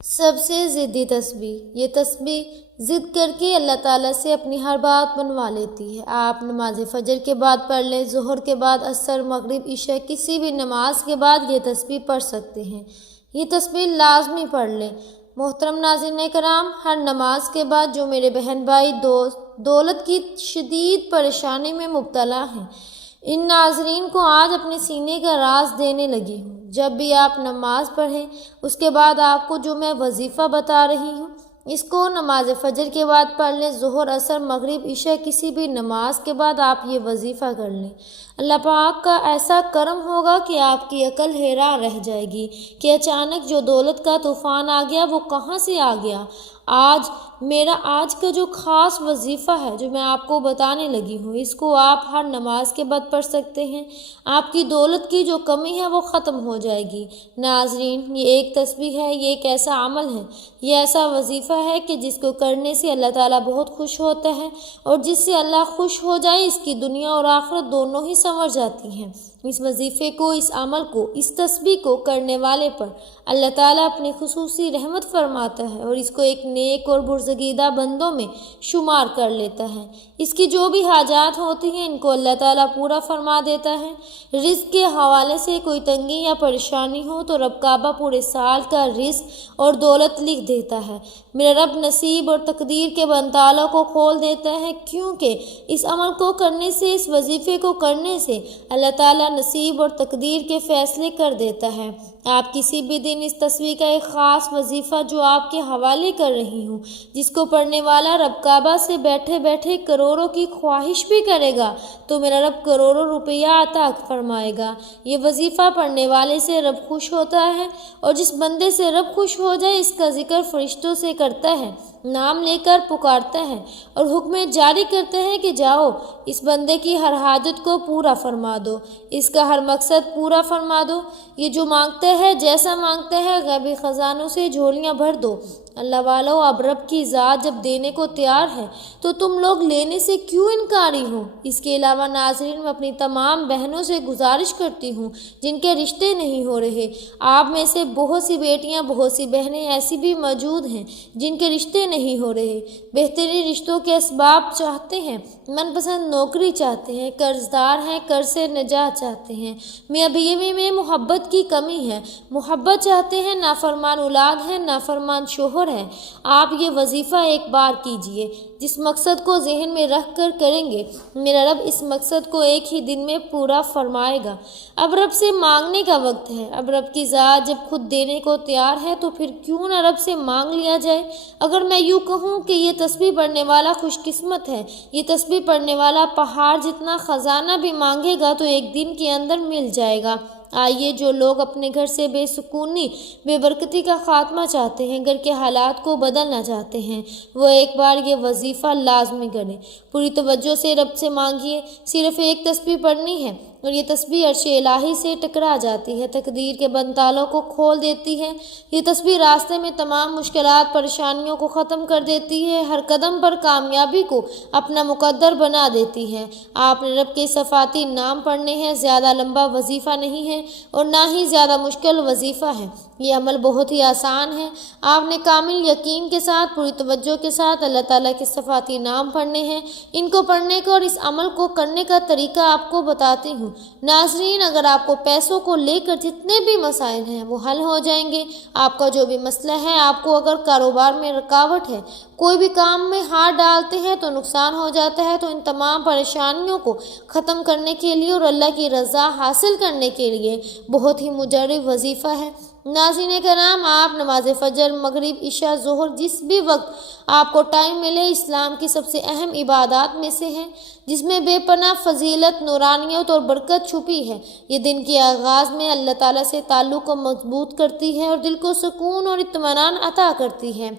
سب سے ضدی تسبیح، یہ تسبیح ضد کر کے اللہ تعالیٰ سے اپنی ہر بات بنوا لیتی ہے۔ آپ نماز فجر کے بعد پڑھ لیں، ظہر کے بعد، عصر، مغرب، عشاء، کسی بھی نماز کے بعد یہ تسبیح پڑھ سکتے ہیں۔ یہ تسبیح لازمی پڑھ لیں۔ محترم ناظرین کرام، ہر نماز کے بعد جو میرے بہن بھائی دولت کی شدید پریشانی میں مبتلا ہیں، ان ناظرین کو آج اپنے سینے کا راز دینے لگی ہوں۔ جب بھی آپ نماز پڑھیں، اس کے بعد آپ کو جو میں وظیفہ بتا رہی ہوں، اس کو نماز فجر کے بعد پڑھ لیں، ظہر، عصر، مغرب، عشاء، کسی بھی نماز کے بعد آپ یہ وظیفہ کر لیں۔ اللہ پاک کا ایسا کرم ہوگا کہ آپ کی عقل حیران رہ جائے گی کہ اچانک جو دولت کا طوفان آ گیا وہ کہاں سے آ گیا۔ میرا آج کا جو خاص وظیفہ ہے جو میں آپ کو بتانے لگی ہوں، اس کو آپ ہر نماز کے بعد پڑھ سکتے ہیں۔ آپ کی دولت کی جو کمی ہے وہ ختم ہو جائے گی۔ ناظرین، یہ ایک تسبیح ہے، یہ ایک ایسا عمل ہے، یہ ایسا وظیفہ ہے کہ جس کو کرنے سے اللہ تعالیٰ بہت خوش ہوتا ہے، اور جس سے اللہ خوش ہو جائے اس کی دنیا اور آخرت دونوں ہی سنور جاتی ہیں۔ اس وظیفے کو، اس عمل کو، اس تسبیح کو کرنے والے پر اللہ تعالیٰ اپنی خصوصی رحمت فرماتا ہے اور اس کو ایک نیک اور برزگیدہ بندوں میں شمار کر لیتا ہے۔ اس کی جو بھی حاجات ہوتی ہیں ان کو اللہ تعالیٰ پورا فرما دیتا ہے۔ رزق کے حوالے سے کوئی تنگی یا پریشانی ہو تو رب کعبہ پورے سال کا رزق اور دولت لکھ دیتا ہے۔ میرا رب نصیب اور تقدیر کے بنتالوں کو کھول دیتا ہے، کیونکہ اس عمل کو کرنے سے، اس وظیفے کو کرنے سے اللہ تعالیٰ نصیب اور تقدیر کے فیصلے کر دیتا ہے۔ آپ کسی بھی دن اس تسبیح کا ایک خاص وظیفہ جو آپ کے حوالے کر رہی ہوں، جس کو پڑھنے والا رب کعبہ سے بیٹھے بیٹھے کروڑوں کی خواہش بھی کرے گا تو میرا رب کروڑوں روپیہ عطا فرمائے گا۔ یہ وظیفہ پڑھنے والے سے رب خوش ہوتا ہے، اور جس بندے سے رب خوش ہو جائے اس کا ذکر فرشتوں سے کرتا ہے، نام لے کر پکارتا ہے اور حکم جاری کرتا ہے کہ جاؤ اس بندے کی ہر حاجت کو پورا فرما دو، اس کا ہر مقصد پورا فرما دو۔ یہ جو مانگتا ہے، جیسا مانگتا ہے، غیبی خزانوں سے جھولیاں بھر دو۔ اللہ والو، اب رب کی ذات جب دینے کو تیار ہے تو تم لوگ لینے سے کیوں انکاری ہو؟ اس کے علاوہ ناظرین، میں اپنی تمام بہنوں سے گزارش کرتی ہوں جن کے رشتے نہیں ہو رہے، آپ میں سے بہت سی بیٹیاں، بہت سی بہنیں ایسی بھی موجود ہیں جن کے رشتے نہیں ہو رہے، بہترین رشتوں کے اسباب چاہتے ہیں، من پسند نوکری چاہتے ہیں، قرض دار ہیں، قرض سے نجات چاہتے ہیں، میاں بیوی میں محبت کی کمی ہے، محبت چاہتے ہیں، نافرمان اولاد ہے، نافرمان شوہر ہے، آپ یہ وظیفہ ایک بار کیجئے۔ جس مقصد کو ذہن میں رکھ کر کریں گے، میرا رب اس مقصد کو ایک ہی دن میں پورا فرمائے گا۔ اب رب سے مانگنے کا وقت ہے۔ اب رب کی ذات جب خود دینے کو تیار ہے تو پھر کیوں نہ رب سے مانگ لیا جائے۔ اگر میں یوں کہوں کہ یہ تسبیح پڑھنے والا خوش قسمت ہے، یہ تسبیح پڑھنے والا پہاڑ جتنا خزانہ بھی مانگے گا تو ایک دن کے اندر مل جائے گا۔ آئیے، جو لوگ اپنے گھر سے بے سکونی، بے برکتی کا خاتمہ چاہتے ہیں، گھر کے حالات کو بدلنا چاہتے ہیں، وہ ایک بار یہ وظیفہ لازمی کریں۔ پوری توجہ سے رب سے مانگیے۔ صرف ایک تسبیح پڑھنی ہے اور یہ تسبیح عرش الہی سے ٹکرا جاتی ہے، تقدیر کے بنتالوں کو کھول دیتی ہے۔ یہ تسبیح راستے میں تمام مشکلات، پریشانیوں کو ختم کر دیتی ہے، ہر قدم پر کامیابی کو اپنا مقدر بنا دیتی ہے۔ آپ نے رب کے صفاتی نام پڑھنے ہیں، زیادہ لمبا وظیفہ نہیں ہے اور نہ ہی زیادہ مشکل وظیفہ ہے۔ یہ عمل بہت ہی آسان ہے۔ آپ نے کامل یقین کے ساتھ، پوری توجہ کے ساتھ اللہ تعالیٰ کے صفاتی نام پڑھنے ہیں۔ ان کو پڑھنے کا اور اس عمل کو کرنے کا طریقہ آپ کو بتاتی ہوں۔ ناظرین، اگر آپ کو پیسوں کو لے کر جتنے بھی مسائل ہیں وہ حل ہو جائیں گے۔ آپ کا جو بھی مسئلہ ہے، آپ کو اگر کاروبار میں رکاوٹ ہے، کوئی بھی کام میں ہاتھ ڈالتے ہیں تو نقصان ہو جاتا ہے، تو ان تمام پریشانیوں کو ختم کرنے کے لیے اور اللہ کی رضا حاصل کرنے کے لیے بہت ہی مجرب وظیفہ ہے۔ ناظرین کرام، آپ نماز فجر، مغرب، عشاء، ظہر، جس بھی وقت آپ کو ٹائم ملے، اسلام کی سب سے اہم عبادات میں سے ہے، جس میں بے پناہ فضیلت، نورانیت اور برکت چھپی ہے۔ یہ دن کے آغاز میں اللہ تعالیٰ سے تعلق کو مضبوط کرتی ہے اور دل کو سکون اور اطمینان عطا کرتی ہے۔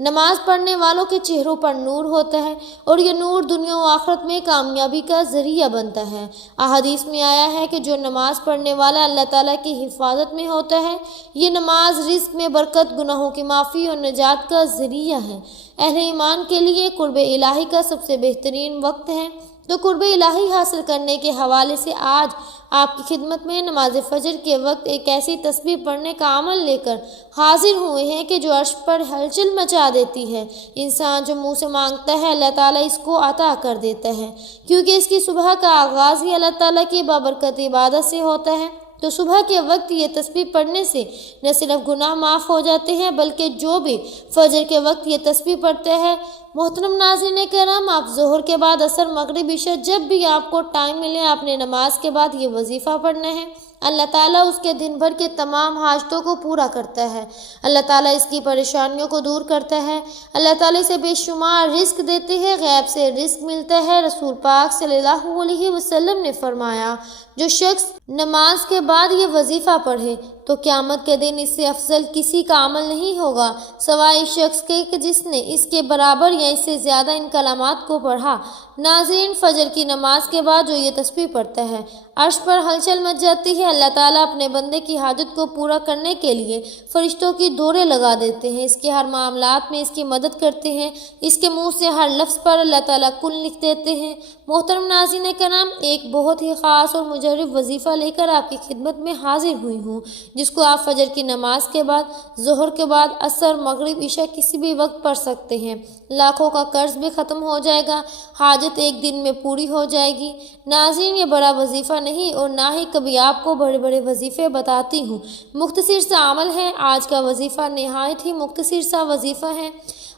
نماز پڑھنے والوں کے چہروں پر نور ہوتا ہے اور یہ نور دنیا و آخرت میں کامیابی کا ذریعہ بنتا ہے۔ احادیث میں آیا ہے کہ جو نماز پڑھنے والا اللہ تعالیٰ کی حفاظت میں ہوتا ہے، یہ نماز رزق میں برکت، گناہوں کی معافی اور نجات کا ذریعہ ہے۔ اہل ایمان کے لیے قرب الہی کا سب سے بہترین وقت ہے۔ تو قرب الہی حاصل کرنے کے حوالے سے آج آپ کی خدمت میں نماز فجر کے وقت ایک ایسی تسبیح پڑھنے کا عمل لے کر حاضر ہوئے ہیں کہ جو عرش پر ہلچل مچا دیتی ہے۔ انسان جو منہ سے مانگتا ہے اللہ تعالیٰ اس کو عطا کر دیتا ہے، کیونکہ اس کی صبح کا آغاز ہی اللہ تعالیٰ کی بابرکت عبادت سے ہوتا ہے۔ تو صبح کے وقت یہ تسبیح پڑھنے سے نہ صرف گناہ معاف ہو جاتے ہیں بلکہ جو بھی فجر کے وقت یہ تسبیح پڑھتے ہیں۔ محترم ناظرین کرام، آپ ظہر کے بعد عصر مغرب عشاء جب بھی آپ کو ٹائم ملے آپ نے نماز کے بعد یہ وظیفہ پڑھنا ہے۔ اللہ تعالیٰ اس کے دن بھر کے تمام حاجتوں کو پورا کرتا ہے، اللہ تعالیٰ اس کی پریشانیوں کو دور کرتا ہے، اللہ تعالیٰ اسے بے شمار رزق دیتے ہیں، غیب سے رزق ملتا ہے۔ رسول پاک صلی اللہ علیہ وسلم نے فرمایا، جو شخص نماز کے بعد یہ وظیفہ پڑھے تو قیامت کے دن اس سے افضل کسی کا عمل نہیں ہوگا سوائے اس شخص کے کہ جس نے اس کے برابر یا اس سے زیادہ ان کلمات کو پڑھا۔ ناظرین، فجر کی نماز کے بعد جو یہ تسبیح پڑھتا ہے عرش پر ہلچل مچ جاتی ہے۔ اللہ تعالیٰ اپنے بندے کی حاجت کو پورا کرنے کے لیے فرشتوں کی دورے لگا دیتے ہیں، اس کے ہر معاملات میں اس کی مدد کرتے ہیں، اس کے منہ سے ہر لفظ پر اللہ تعالیٰ کن لکھ دیتے ہیں۔ محترم ناظرین کرام، ایک بہت ہی خاص اور مجرب وظیفہ لے کر آپ کی خدمت میں حاضر ہوئی ہوں، جس کو آپ فجر کی نماز کے بعد، ظہر کے بعد، عصر، مغرب، عشاء کسی بھی وقت پڑھ سکتے ہیں۔ لاکھوں کا قرض بھی ختم ہو جائے گا، حاجت ایک دن میں پوری ہو جائے گی۔ ناظرین، یہ بڑا وظیفہ نہیں اور نہ ہی کبھی آپ کو بڑے بڑے وظیفے بتاتی ہوں، مختصر سا عمل ہے۔ آج کا وظیفہ نہایت ہی مختصر سا وظیفہ ہے۔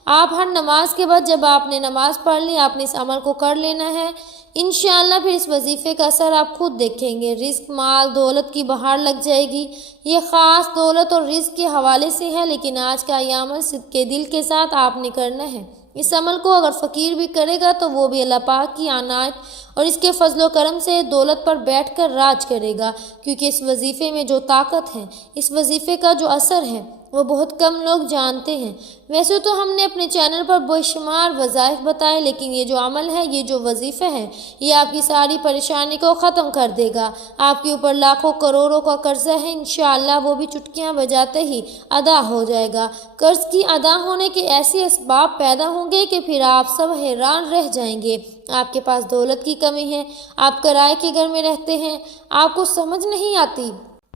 آپ ہر نماز کے بعد جب آپ نے نماز پڑھ لی آپ نے اس عمل کو کر لینا ہے، انشاءاللہ پھر اس وظیفے کا اثر آپ خود دیکھیں گے۔ رزق، مال، دولت کی بہار لگ جائے گی۔ یہ خاص دولت اور رزق کے حوالے سے ہے، لیکن آج کا یہ عمل صدق کے دل کے ساتھ آپ نے کرنا ہے۔ اس عمل کو اگر فقیر بھی کرے گا تو وہ بھی اللہ پاک کی عنایت اور اس کے فضل و کرم سے دولت پر بیٹھ کر راج کرے گا، کیونکہ اس وظیفے میں جو طاقت ہے، اس وظیفے کا جو اثر ہے وہ بہت کم لوگ جانتے ہیں۔ ویسے تو ہم نے اپنے چینل پر بے شمار وظائف بتائے، لیکن یہ جو عمل ہے، یہ جو وظیفہ ہے، یہ آپ کی ساری پریشانی کو ختم کر دے گا۔ آپ کے اوپر لاکھوں کروڑوں کا قرضہ ہے، انشاءاللہ وہ بھی چٹکیاں بجاتے ہی ادا ہو جائے گا۔ قرض کی ادا ہونے کے ایسے اسباب پیدا ہوں گے کہ پھر آپ سب حیران رہ جائیں گے۔ آپ کے پاس دولت کی کمی ہے، آپ کرائے کے گھر میں رہتے ہیں، آپ کو سمجھ نہیں آتی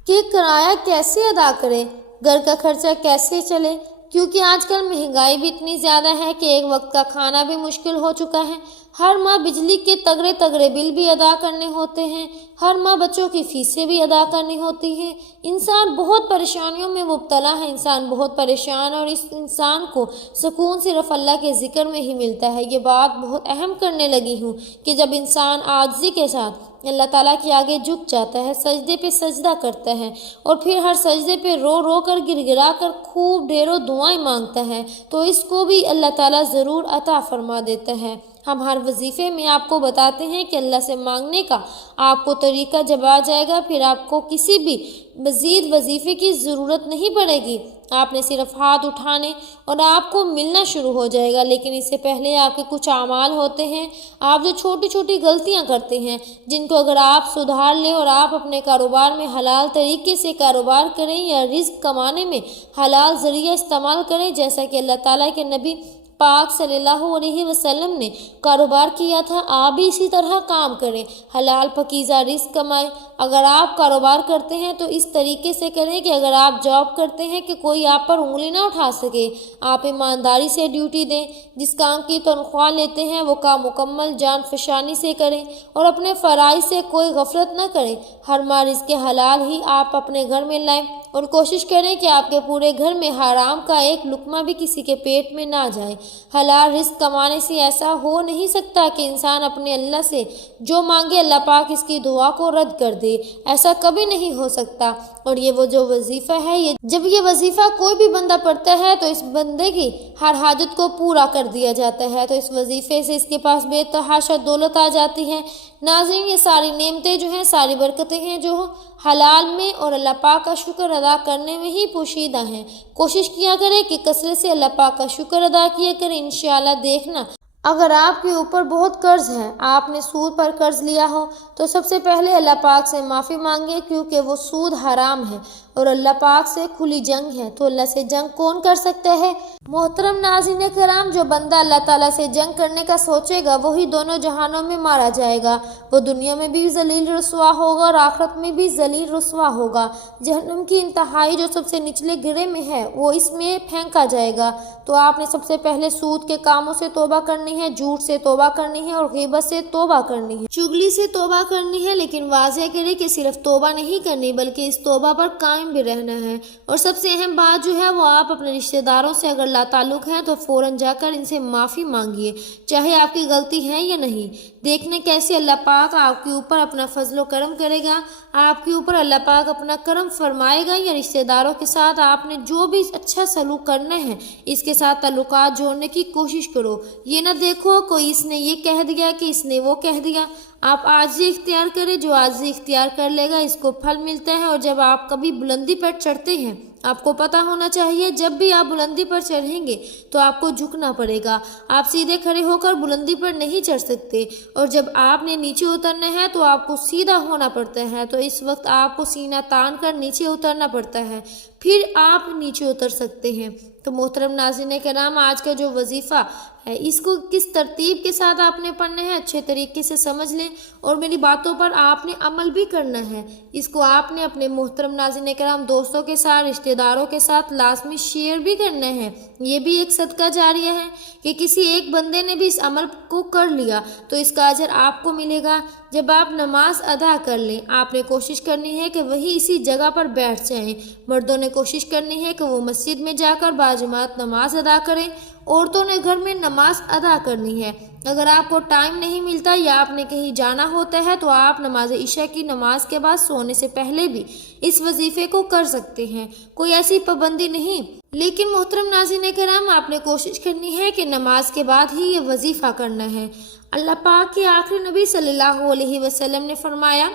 کہ کرایہ کیسے ادا کریں، گھر کا خرچہ کیسے چلے، کیونکہ آج کل مہنگائی بھی اتنی زیادہ ہے کہ ایک وقت کا کھانا بھی مشکل ہو چکا ہے۔ ہر ماہ بجلی کے تگڑے تگڑے بل بھی ادا کرنے ہوتے ہیں، ہر ماہ بچوں کی فیسیں بھی ادا کرنی ہوتی ہیں۔ انسان بہت پریشانیوں میں مبتلا ہے، انسان بہت پریشان، اور اس انسان کو سکون صرف اللہ کے ذکر میں ہی ملتا ہے۔ یہ بات بہت اہم کرنے لگی ہوں کہ جب انسان عاجزی کے ساتھ اللہ تعالیٰ کے آگے جھک جاتا ہے، سجدے پہ سجدہ کرتا ہے اور پھر ہر سجدے پہ رو رو کر گر گرا کر خوب ڈھیروں دعائیں مانگتا ہے، تو اس کو بھی اللہ تعالیٰ ضرور عطا فرما دیتا ہے۔ ہم ہر وظیفے میں آپ کو بتاتے ہیں کہ اللہ سے مانگنے کا آپ کو طریقہ جب آ جائے گا پھر آپ کو کسی بھی مزید وظیفے کی ضرورت نہیں پڑے گی، آپ نے صرف ہاتھ اٹھانے اور آپ کو ملنا شروع ہو جائے گا۔ لیکن اس سے پہلے آپ کے کچھ اعمال ہوتے ہیں، آپ جو چھوٹی چھوٹی غلطیاں کرتے ہیں جن کو اگر آپ سدھار لیں اور آپ اپنے کاروبار میں حلال طریقے سے کاروبار کریں یا رزق کمانے میں حلال ذریعہ استعمال کریں، جیسا کہ اللہ تعالیٰ کے نبی پاک صلی اللہ علیہ وسلم نے کاروبار کیا تھا، آپ بھی اسی طرح کام کریں، حلال پاکیزہ رزق کمائیں۔ اگر آپ کاروبار کرتے ہیں تو اس طریقے سے کریں کہ اگر آپ جاب کرتے ہیں کہ کوئی آپ پر انگلی نہ اٹھا سکے، آپ ایمانداری سے ڈیوٹی دیں، جس کام کی تنخواہ لیتے ہیں وہ کام مکمل جان فشانی سے کریں اور اپنے فرائض سے کوئی غفلت نہ کریں۔ ہر ماہ رزق حلال ہی آپ اپنے گھر میں لائیں اور کوشش کریں کہ آپ کے پورے گھر میں حرام کا ایک لقمہ بھی کسی کے پیٹ میں نہ جائے۔ حلال رزق کمانے سے ایسا ہو نہیں سکتا کہ انسان اپنے اللہ سے جو مانگے اللہ پاک اس کی دعا کو رد کر دے، ایسا کبھی نہیں ہو سکتا۔ اور یہ وہ جو وظیفہ ہے، جب یہ وظیفہ کوئی بھی بندہ پڑھتا ہے تو اس بندے کی ہر حاجت کو پورا کر دیا جاتا ہے، تو اس وظیفے سے اس کے پاس بے تحاشا دولت آ جاتی ہے۔ ناظرین، یہ ساری نعمتیں جو ہیں، ساری برکتیں ہیں جو حلال میں اور اللہ پاک کا شکر ادا کرنے میں ہی پوشیدہ ہیں۔ کوشش کیا کریں کہ کثرت سے اللہ پاک کا شکر ادا کیا کریں، انشاءاللہ دیکھنا اگر آپ کے اوپر بہت قرض ہے، آپ نے سود پر قرض لیا ہو تو سب سے پہلے اللہ پاک سے معافی مانگے، کیونکہ وہ سود حرام ہے اور اللہ پاک سے کھلی جنگ ہے، تو اللہ سے جنگ کون کر سکتا ہے؟ محترم ناظرین کرام، جو بندہ اللہ تعالیٰ سے جنگ کرنے کا سوچے گا وہی دونوں جہانوں میں مارا جائے گا، وہ دنیا میں بھی ذلیل رسوا ہوگا اور آخرت میں بھی ذلیل رسوا ہوگا۔ جہنم کی انتہائی جو سب سے نچلے گرے میں ہے وہ اس میں پھینکا جائے گا۔ تو آپ نے سب سے پہلے سود کے کاموں سے توبہ کرنی ہے، جھوٹ سے توبہ کرنی ہے اور غیبت سے توبہ کرنی ہے، چغلی سے توبہ کرنی ہے، لیکن واضح کرے کہ صرف توبہ نہیں کرنی بلکہ اس توبہ پر قائم بھی رہنا ہے۔ اور سب سے اہم بات جو ہے وہ آپ اپنے رشتہ داروں سے اگر لا تعلق ہیں تو فوراً جا کر ان سے معافی مانگیے، چاہے آپ کی غلطی ہے یا نہیں۔ دیکھنے کیسے اللہ پاک آپ کے اوپر اپنا فضل و کرم کرے گا، آپ کے اوپر اللہ پاک اپنا کرم فرمائے گا، یا رشتہ داروں کے ساتھ آپ نے جو بھی اچھا سلوک کرنا ہے اس کے ساتھ تعلقات جوڑنے کی کوشش کرو۔ یہ نہ دیکھو کوئی اس نے یہ کہہ دیا کہ اس نے وہ کہہ دیا۔ آپ عاجزی اختیار کریں، جو عاجزی اختیار کر لے گا اس کو پھل ملتا ہے۔ اور جب آپ کبھی بلندی پر چڑھتے ہیں آپ کو پتہ ہونا چاہیے جب بھی آپ بلندی پر چڑھیں گے تو آپ کو جھکنا پڑے گا، آپ سیدھے کھڑے ہو کر بلندی پر نہیں چڑھ سکتے، اور جب آپ نے نیچے اترنا ہے تو آپ کو سیدھا ہونا پڑتا ہے، تو اس وقت آپ کو سینہ تان کر نیچے اترنا پڑتا ہے، پھر آپ نیچے اتر سکتے ہیں۔ تو محترم ناظرین کرام، آج کا جو وظیفہ ہے اس کو کس ترتیب کے ساتھ آپ نے پڑھنا ہے اچھے طریقے سے سمجھ لیں، اور میری باتوں پر آپ نے عمل بھی کرنا ہے۔ اس کو آپ نے اپنے محترم ناظرین کرام دوستوں کے ساتھ، رشتہ داروں کے ساتھ لازمی شیئر بھی کرنا ہے۔ یہ بھی ایک صدقہ جاریہ ہے کہ کسی ایک بندے نے بھی اس عمل کو کر لیا تو اس کا اجر آپ کو ملے گا۔ جب آپ نماز ادا کر لیں آپ نے کوشش کرنی ہے کہ وہی اسی جگہ پر بیٹھ جائیں۔ مردوں نے کوشش کرنی ہے کہ وہ مسجد میں جا کر باجماعت نماز ادا کریں، عورتوں نے گھر میں نماز ادا کرنی ہے۔ اگر آپ کو ٹائم نہیں ملتا یا آپ نے کہیں جانا ہوتا ہے تو آپ نماز عشاء کی نماز کے بعد سونے سے پہلے بھی اس وظیفے کو کر سکتے ہیں، کوئی ایسی پابندی نہیں۔ لیکن محترم ناظرین کرام، آپ نے کوشش کرنی ہے کہ نماز کے بعد ہی یہ وظیفہ کرنا ہے۔ اللہ پاک کے آخری نبی صلی اللہ علیہ وسلم نے فرمایا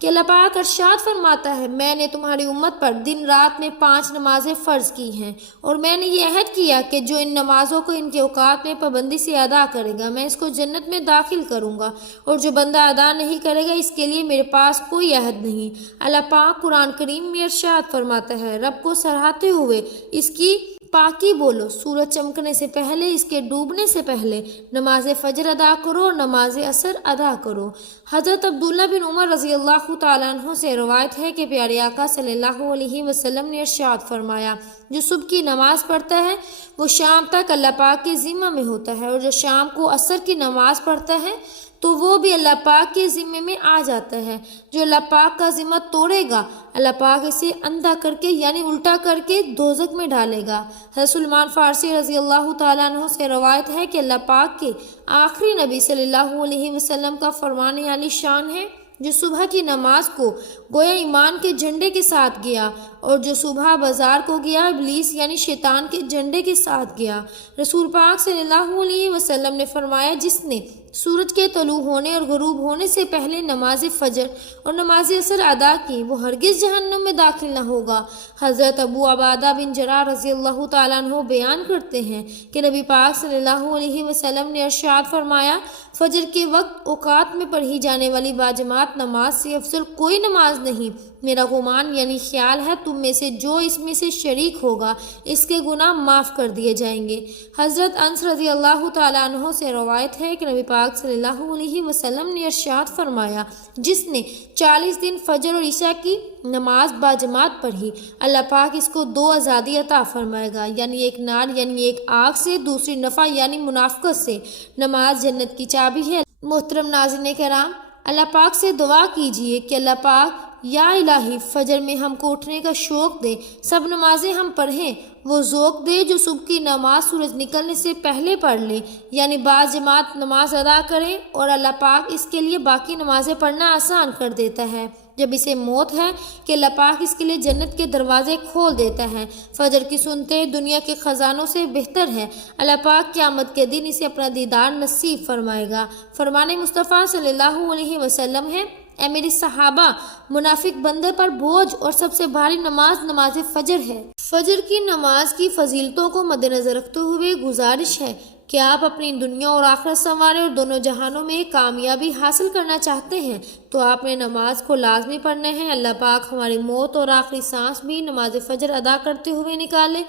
کہ اللہ پاک ارشاد فرماتا ہے، میں نے تمہاری امت پر دن رات میں 5 نمازیں فرض کی ہیں، اور میں نے یہ عہد کیا کہ جو ان نمازوں کو ان کے اوقات میں پابندی سے ادا کرے گا میں اس کو جنت میں داخل کروں گا، اور جو بندہ ادا نہیں کرے گا اس کے لیے میرے پاس کوئی عہد نہیں۔ اللہ پاک قرآن کریم میں ارشاد فرماتا ہے، رب کو سراہتے ہوئے اس کی پاکی بولو، سورج چمکنے سے پہلے، اس کے ڈوبنے سے پہلے نماز فجر ادا کرو اور نماز عصر ادا کرو۔ حضرت عبداللہ بن عمر رضی اللہ تعالیٰ عنہ سے روایت ہے کہ پیارے آقا صلی اللہ علیہ وسلم نے ارشاد فرمایا، جو صبح کی نماز پڑھتا ہے وہ شام تک اللہ پاک کے ذمہ میں ہوتا ہے، اور جو شام کو عصر کی نماز پڑھتا ہے تو وہ بھی اللہ پاک کے ذمے میں آ جاتا ہے۔ جو اللہ پاک کا ذمہ توڑے گا اللہ پاک اسے اندھا کر کے یعنی الٹا کر کے دوزخ میں ڈالے گا۔ حضرت سلمان فارسی رضی اللہ تعالیٰ عنہ سے روایت ہے کہ اللہ پاک کے آخری نبی صلی اللہ علیہ وسلم کا فرمان عالی شان ہے، جو صبح کی نماز کو گویا ایمان کے جھنڈے کے ساتھ گیا، اور جو صبح بازار کو گیا ابلیس یعنی شیطان کے جھنڈے کے ساتھ گیا۔ رسول پاک صلی اللہ علیہ وسلم نے فرمایا، جس نے سورج کے طلوع ہونے اور غروب ہونے سے پہلے نماز فجر اور نماز عصر ادا کی وہ ہرگز جہنم میں داخل نہ ہوگا۔ حضرت ابو عبادہ بن جراح رضی اللہ تعالیٰ عنہ بیان کرتے ہیں کہ نبی پاک صلی اللہ علیہ وسلم نے ارشاد فرمایا، فجر کے وقت اوقات میں پڑھی جانے والی باجماعت نماز سے افضل کوئی نماز نہیں۔ میرا گمان یعنی خیال ہے تم میں سے جو اس میں سے شریک ہوگا اس کے گناہ معاف کر دیے جائیں گے۔ حضرت انس رضی اللہ تعالیٰ عنہ سے روایت ہے کہ نبی پاک صلی اللہ علیہ وسلم نے ارشاد فرمایا، جس نے 40 دن فجر اور عشاء کی نماز باجماعت پڑھی اللہ پاک اس کو 2 آزادی عطا فرمائے گا، یعنی ایک نار یعنی ایک آگ سے، دوسری نفع یعنی منافقت سے۔ نماز جنت کی چابی ہے۔ محترم ناظرین کرام، اللہ پاک سے دعا کیجئے کہ اللہ پاک یا الہی فجر میں ہم کو اٹھنے کا شوق دے، سب نمازیں ہم پڑھیں، وہ ذوق دے جو صبح کی نماز سورج نکلنے سے پہلے پڑھ لیں، یعنی بعض جماعت نماز ادا کریں، اور اللہ پاک اس کے لیے باقی نمازیں پڑھنا آسان کر دیتا ہے۔ جب اسے موت ہے کہ اللہ پاک اس کے لیے جنت کے دروازے کھول دیتا ہے۔ فجر کی سنتے دنیا کے خزانوں سے بہتر ہے۔ اللہ پاک قیامت کے دن اسے اپنا دیدار نصیب فرمائے گا۔ فرمان مصطفیٰ صلی اللہ علیہ وسلم ہے، اے میری صحابہ، منافق بندے پر بوجھ اور سب سے بھاری نماز نماز فجر ہے۔ فجر کی نماز کی فضیلتوں کو مد نظر رکھتے ہوئے گزارش ہے کیا آپ اپنی دنیا اور آخرت سنوارے اور دونوں جہانوں میں کامیابی حاصل کرنا چاہتے ہیں تو آپ نے نماز کو لازمی پڑھنا ہے۔ اللہ پاک ہماری موت اور آخری سانس بھی نماز فجر ادا کرتے ہوئے نکالے،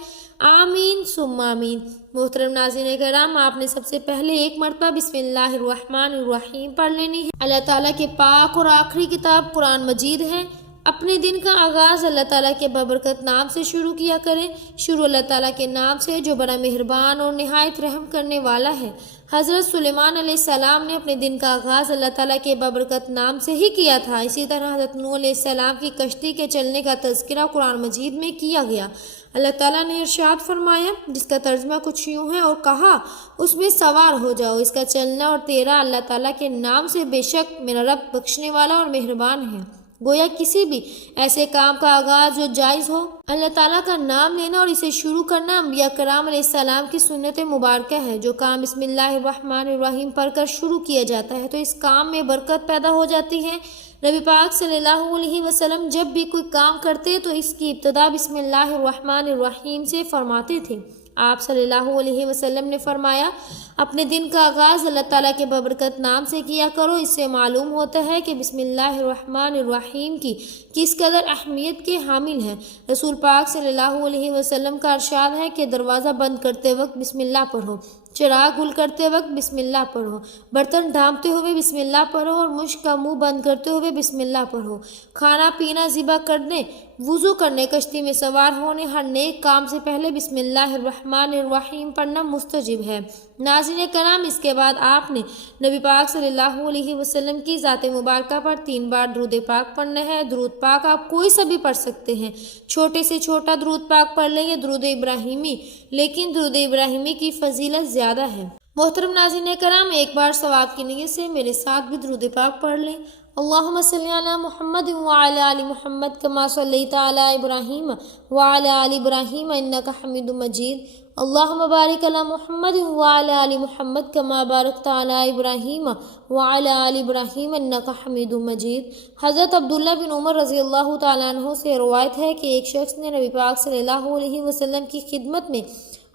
آمین ثم آمین۔ محترم ناظرین کرام، آپ نے سب سے پہلے ایک مرتبہ بسم اللہ الرحمن الرحیم پڑھ لینی ہے۔ اللہ تعالیٰ کے پاک اور آخری کتاب قرآن مجید ہے۔ اپنے دن کا آغاز اللہ تعالیٰ کے بابرکت نام سے شروع کیا کریں۔ شروع اللہ تعالیٰ کے نام سے جو بڑا مہربان اور نہایت رحم کرنے والا ہے۔ حضرت سلیمان علیہ السلام نے اپنے دن کا آغاز اللہ تعالیٰ کے بابرکت نام سے ہی کیا تھا۔ اسی طرح حضرت نوح علیہ السلام کی کشتی کے چلنے کا تذکرہ قرآن مجید میں کیا گیا۔ اللہ تعالیٰ نے ارشاد فرمایا، جس کا ترجمہ کچھ یوں ہے، اور کہا اس میں سوار ہو جاؤ، اس کا چلنا اور تیرا اللہ تعالیٰ کے نام سے، بے شک میرا رب بخشنے والا اور مہربان ہے۔ گویا کسی بھی ایسے کام کا آغاز جو جائز ہو، اللہ تعالیٰ کا نام لینا اور اسے شروع کرنا انبیاء کرام علیہ السلام کی سنت مبارکہ ہے۔ جو کام بسم اللہ الرحمن الرحیم پڑھ کر شروع کیا جاتا ہے تو اس کام میں برکت پیدا ہو جاتی ہے۔ نبی پاک صلی اللہ علیہ وسلم جب بھی کوئی کام کرتے تو اس کی ابتدا بسم اللہ الرحمن الرحیم سے فرماتے تھے۔ آپ صلی اللہ علیہ وسلم نے فرمایا، اپنے دن کا آغاز اللہ تعالیٰ کے بابرکت نام سے کیا کرو۔ اس سے معلوم ہوتا ہے کہ بسم اللہ الرحمن الرحیم کی کس قدر اہمیت کے حامل ہیں۔ رسول پاک صلی اللہ علیہ وسلم کا ارشاد ہے کہ دروازہ بند کرتے وقت بسم اللہ پڑھو، چراغ گل کرتے وقت بسم اللہ پڑھو، برتن ڈھانپتے ہوئے بسم اللہ پڑھو اور مشک کا منہ بند کرتے ہوئے بسم اللہ پڑھو۔ کھانا پینا، ذبح کرنے، وضو کرنے، کشتی میں سوار ہونے، ہر نیک کام سے پہلے بسم اللہ الرحمن الرحیم پڑھنا مستجب ہے۔ ناظرین کرام، اس کے بعد آپ نے نبی پاک صلی اللہ علیہ وسلم کی ذات مبارکہ پر 3 بار درود پاک پڑھنا ہے۔ درود پاک آپ کوئی سا بھی پڑھ سکتے ہیں، چھوٹے سے چھوٹا درود پاک پڑھ لیں یا درود ابراہیمی، لیکن درود ابراہیمی کی فضیلت زیادہ ہے۔ محترم ناظرین کرام، ایک بار ثواب کی نیت سے میرے ساتھ بھی درود پاک پڑھ لیں۔ اللہم صلی علی محمد وعلی آل محمد کما صلیت علی ابراہیم وعلی آل ابراہیم انک حمید مجید۔ اللہم بارک علی محمد وعلی آل محمد کما بارکت علی ابراہیم وعلی آل ابراہیم انک حمید مجید۔ حضرت عبداللہ بن عمر رضی اللہ تعالیٰ عنہ سے روایت ہے کہ ایک شخص نے نبی پاک صلی اللہ علیہ وسلم کی خدمت میں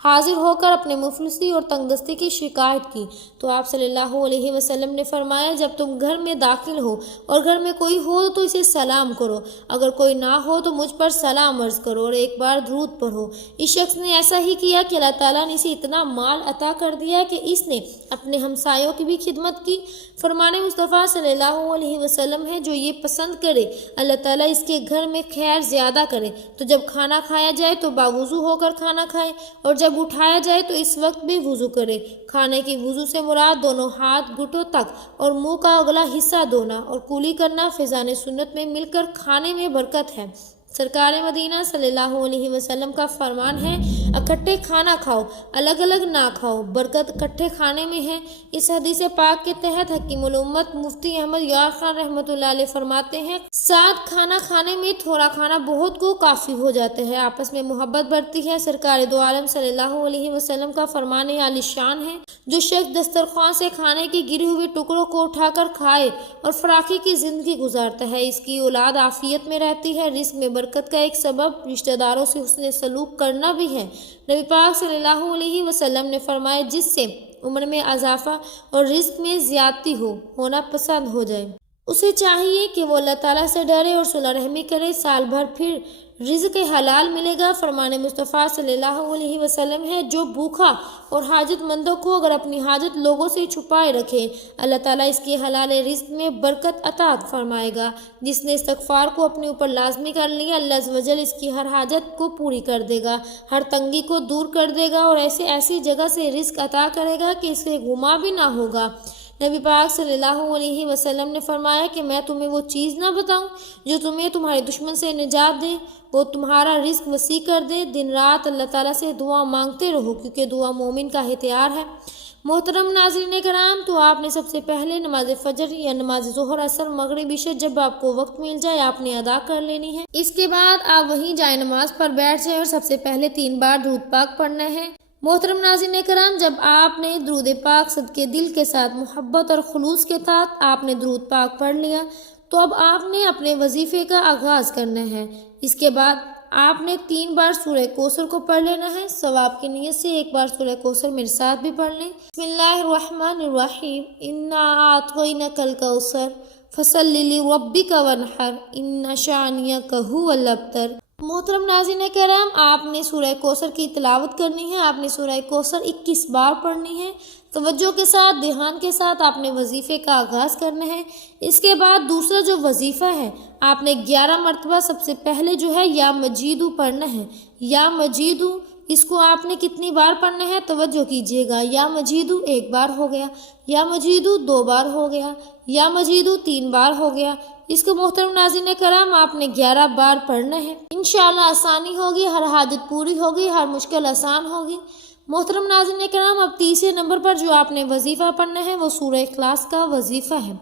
حاضر ہو کر اپنے مفلسی اور تنگ دستی کی شکایت کی تو آپ صلی اللہ علیہ وسلم نے فرمایا، جب تم گھر میں داخل ہو اور گھر میں کوئی ہو تو اسے سلام کرو، اگر کوئی نہ ہو تو مجھ پر سلام عرض کرو اور ایک بار درود پڑھو۔ اس شخص نے ایسا ہی کیا کہ اللہ تعالیٰ نے اسے اتنا مال عطا کر دیا کہ اس نے اپنے ہمسایوں کی بھی خدمت کی۔ فرمان مصطفیٰ صلی اللہ علیہ وسلم ہے، جو یہ پسند کرے اللہ تعالیٰ اس کے گھر میں خیر زیادہ کرے، تو جب کھانا کھایا جائے تو باوضو ہو کر کھانا کھائے اور جب اٹھایا جائے تو اس وقت بھی وضو کرے۔ کھانے کی وضو سے مراد دونوں ہاتھ گھٹوں تک اور منہ کا اگلا حصہ دھونا اور کولی کرنا فیضان سنت میں مل کر کھانے میں برکت ہے۔ سرکار مدینہ صلی اللہ علیہ وسلم کا فرمان ہے، اکٹھے کھانا کھاؤ، الگ الگ نہ کھاؤ، برکت اکٹھے کھانے میں ہے۔ اس حدیث پاک کے تحت حکیم الامت مفتی احمد یار خان رحمۃ اللہ علیہ فرماتے ہیں، ساتھ کھانا کھانے میں تھوڑا کھانا بہت کو کافی ہو جاتا ہے، آپس میں محبت بڑھتی ہے۔ سرکار دو عالم صلی اللہ علیہ وسلم کا فرمان عالی شان ہے، جو شخص دسترخوان سے کھانے کے گرے ہوئے ٹکڑوں کو اٹھا کر کھائے اور فراخی کی زندگی گزارتا ہے، اس کی اولاد عافیت میں رہتی ہے۔ رزق میں برکت کا ایک سبب رشتہ داروں سے حسن سلوک کرنا بھی ہے۔ نبی پاک صلی اللہ علیہ وسلم نے فرمایا، جس سے عمر میں اضافہ اور رزق میں زیادتی ہونا پسند ہو جائے، اسے چاہیے کہ وہ اللہ تعالیٰ سے ڈرے اور صلح رحمی کرے، سال بھر پھر رزق حلال ملے گا۔ فرمان مصطفیٰ صلی اللہ علیہ وسلم ہے، جو بھوکا اور حاجت مندوں کو اگر اپنی حاجت لوگوں سے چھپائے رکھے، اللہ تعالیٰ اس کے حلال رزق میں برکت عطا فرمائے گا۔ جس نے استغفار کو اپنے اوپر لازمی کر لیا، اللہ عز و جل اس کی ہر حاجت کو پوری کر دے گا، ہر تنگی کو دور کر دے گا اور ایسی جگہ سے رزق عطا کرے گا کہ اسے گما بھی نہ ہوگا۔ نبی پاک صلی اللہ علیہ وسلم نے فرمایا کہ میں تمہیں وہ چیز نہ بتاؤں جو تمہیں تمہارے دشمن سے نجات دے، وہ تمہارا رزق وسیع کر دے۔ دن رات اللہ تعالیٰ سے دعا مانگتے رہو، کیونکہ دعا مومن کا ہتھیار ہے۔ محترم ناظرین کرام، تو آپ نے سب سے پہلے نماز فجر یا نماز ظہر، عصر، مغرب، عشاء جب آپ کو وقت مل جائے آپ نے ادا کر لینی ہے۔ اس کے بعد آپ وہیں جائے نماز پر بیٹھ جائیں اور سب سے پہلے 3 بار درود پاک پڑھنا ہے۔ محترم ناظرین کرام، جب آپ نے درود پاک صدقے دل کے ساتھ محبت اور خلوص کے ساتھ آپ نے درود پاک پڑھ لیا تو اب آپ نے اپنے وظیفے کا آغاز کرنا ہے۔ اس کے بعد آپ نے 3 بار سورہ کوثر کو پڑھ لینا ہے۔ ثواب کی نیت سے ایک بار سورہ کوثر میرے ساتھ بھی پڑھ لیں۔ بسم اللہ الرحمن الرحیم، انا اعطیناک الکوثر فصلی لربک وانحر ان شانئک ھو الابتر۔ محترم ناظرین کرام، آپ نے سورہ کوثر کی تلاوت کرنی ہے۔ آپ نے سورہ کوثر 21 بار پڑھنی ہے۔ توجہ کے ساتھ، دھیان کے ساتھ آپ نے وظیفے کا آغاز کرنا ہے۔ اس کے بعد دوسرا جو وظیفہ ہے، آپ نے 11 مرتبہ سب سے پہلے جو ہے یا مجیدو پڑھنا ہے۔ یا مجیدو، اس کو آپ نے کتنی بار پڑھنا ہے؟ توجہ کیجیے گا۔ یا مجیدو 1 بار ہو گیا، یا مجیدو 2 بار ہو گیا، یا مجیدو 3 بار ہو گیا۔ اس کو محترم ناظرین کرام آپ نے 11 بار پڑھنا ہے۔ انشاءاللہ آسانی ہوگی، ہر حاجت پوری ہوگی، ہر مشکل آسان ہوگی۔ محترم ناظرین کرام، اب تیسرے نمبر پر جو آپ نے وظیفہ پڑھنا ہے وہ سورہ اخلاص کا وظیفہ ہے۔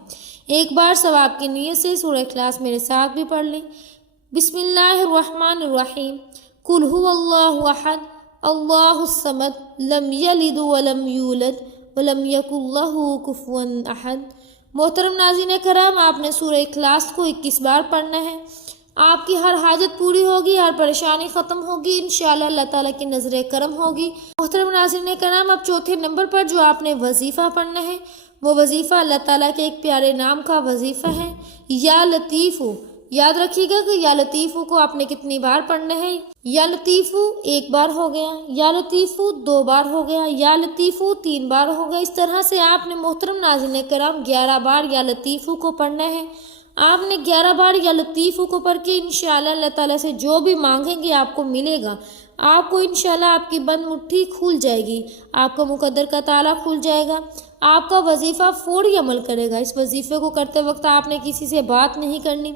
ایک بار ثواب کی نیت سے سورہ اخلاص میرے ساتھ بھی پڑھ لیں۔ بسم اللہ الرحمن الرحیم، قل هو اللہ احد اللہ الصمد لم یلد ولم یولد ولم یکن لہ کفوا احد۔ محترم ناظرین کرام، آپ نے سورہ اخلاص کو 21 بار پڑھنا ہے۔ آپ کی ہر حاجت پوری ہوگی، ہر پریشانی ختم ہوگی، انشاءاللہ اللہ تعالیٰ کی نظر کرم ہوگی۔ محترم ناظرین کرام، اب چوتھے نمبر پر جو آپ نے وظیفہ پڑھنا ہے وہ وظیفہ اللہ تعالیٰ کے ایک پیارے نام کا وظیفہ ہے، یا لطیفو۔ یاد رکھیے گا کہ یا لطیفو کو آپ نے کتنی بار پڑھنا ہے؟ یا لطیفو 1 بار ہو گیا، یا لطیفو 2 بار ہو گیا، یا لطیفو 3 بار ہو گیا۔ اس طرح سے آپ نے محترم ناظرین کرام 11 بار یا لطیفو کو پڑھنا ہے۔ آپ نے 11 بار یا لطیفو کو پڑھ کے انشاءاللہ اللہ تعالیٰ سے جو بھی مانگیں گے آپ کو ملے گا۔ آپ کو انشاءاللہ آپ کی بند مٹھی کھل جائے گی، آپ کا مقدر کا تالا کھل جائے گا، آپ کا وظیفہ فوری عمل کرے گا۔ اس وظیفے کو کرتے وقت آپ نے کسی سے بات نہیں کرنی،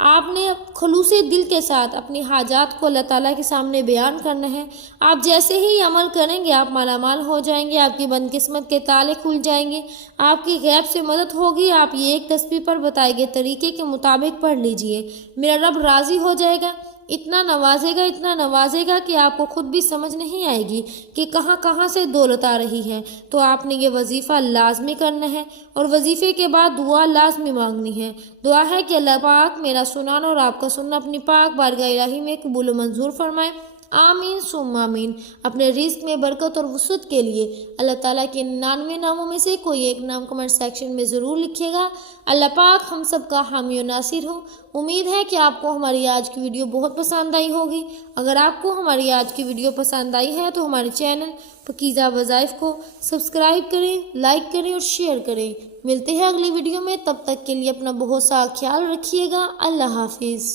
آپ نے خلوص دل کے ساتھ اپنی حاجات کو اللہ تعالیٰ کے سامنے بیان کرنا ہے۔ آپ جیسے ہی عمل کریں گے آپ مالا مال ہو جائیں گے، آپ کی بد قسمت کے تالے کھل جائیں گے، آپ کی غیب سے مدد ہوگی۔ آپ یہ ایک تسبیح پر بتائے گئے طریقے کے مطابق پڑھ لیجئے، میرا رب راضی ہو جائے گا، اتنا نوازے گا کہ آپ کو خود بھی سمجھ نہیں آئے گی کہ کہاں کہاں سے دولت آ رہی ہے۔ تو آپ نے یہ وظیفہ لازمی کرنا ہے، اور وظیفے کے بعد دعا لازمی مانگنی ہے۔ دعا ہے کہ اللہ پاک میرا سنانا اور آپ کا سننا اپنی پاک بارگاہ الہی میں قبول و منظور فرمائے، آمین ثم آمین۔ اپنے رزق میں برکت اور وسعت کے لیے اللہ تعالیٰ کے 99 ناموں میں سے کوئی ایک نام کمنٹ سیکشن میں ضرور لکھیے گا۔ اللہ پاک ہم سب کا حامی و ناصر ہو۔ امید ہے کہ آپ کو ہماری آج کی ویڈیو بہت پسند آئی ہوگی۔ اگر آپ کو ہماری آج کی ویڈیو پسند آئی ہے تو ہمارے چینل پاکیزہ وظائف کو سبسکرائب کریں، لائک کریں اور شیئر کریں۔ ملتے ہیں اگلی ویڈیو میں، تب تک کے لیے اپنا بہت سا خیال رکھیے گا۔ اللہ حافظ۔